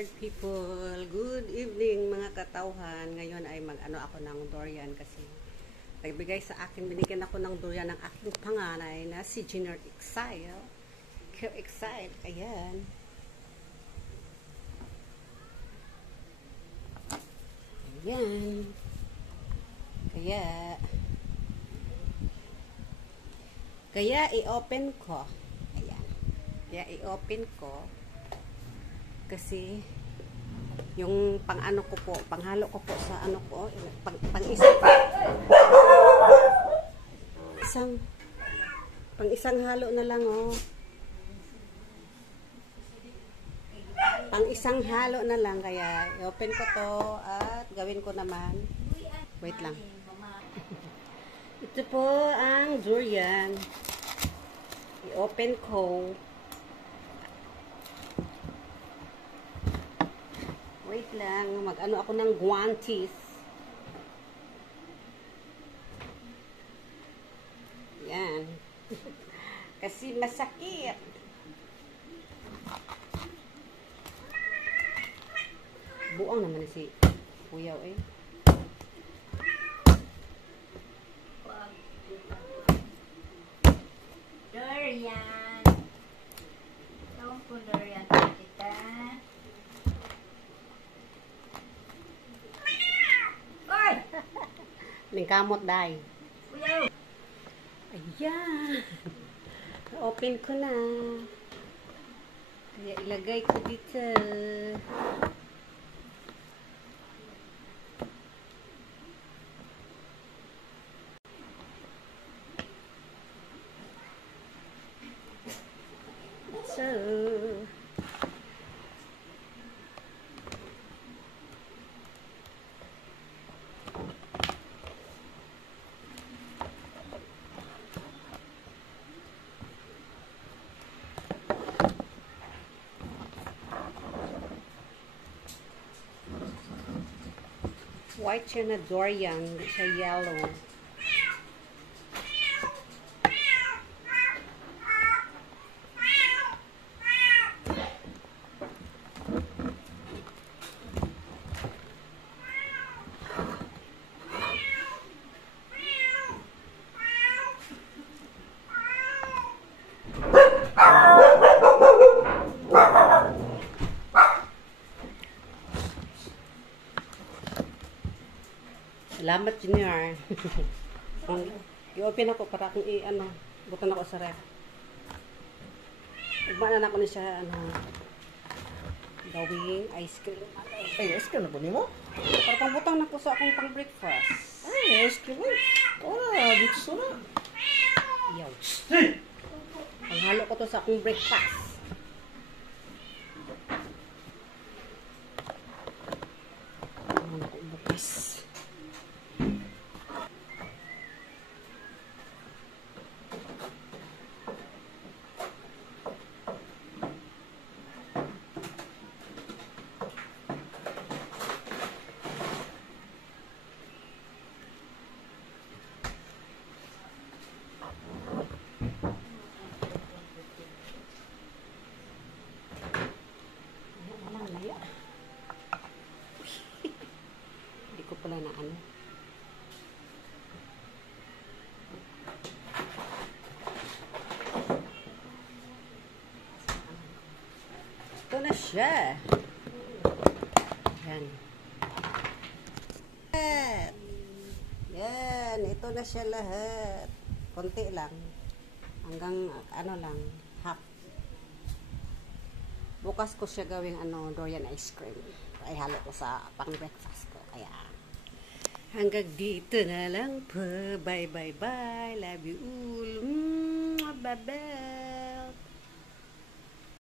bird people. Good evening mga katauhan. Ngayon ay mag-ano ako ng durian kasi nagbigay sa akin, binigyan ako ng durian ng aking panganay na si Junior Exile. Exile. Ayan. Ayan. Kaya i-open ko. Ayan. Kaya i-open ko kasi yung pang-ano ko po, panghalo ko po sa ano ko, pang-isang halo na lang oh. Pang-isang halo na lang, kaya i-open ko to at gawin ko naman. Wait lang. Ito po ang durian. I-open ko. Wait lang, mag-ano ako ng guantes. Yan. Kasi masakit. Buang naman si Kuyaw eh. Durian. Tawag po durian kita. Oy! Lingkamot dai. Kuyaw! Ayan. Open ko na. Kaya ilagay ko dito. So, white siya na durian, hindi siya yellow. Salamat, Junior. I-open ako para kung i-ano, butan ako sa ref. Igbanan ako na siya, gawing ice cream. Ay, ice cream na po mo? Para pang butang na ko sa akong pang breakfast. Ay, ice cream eh. Wala, bitso na. Yaw. Panghalo ko to sa akong breakfast. Ano ko bukas. Hindi ko pala na ano. Ito na siya. Yan. Yan. Ito na siya lahat. Konti lang. Hanggang ano lang. Half. Bukas ko siya gawing durian ice cream. Ay halo ko sa pang breakfast ko. Kaya hanggang dito na lang po. Bye bye bye. Love you all. Bye bye.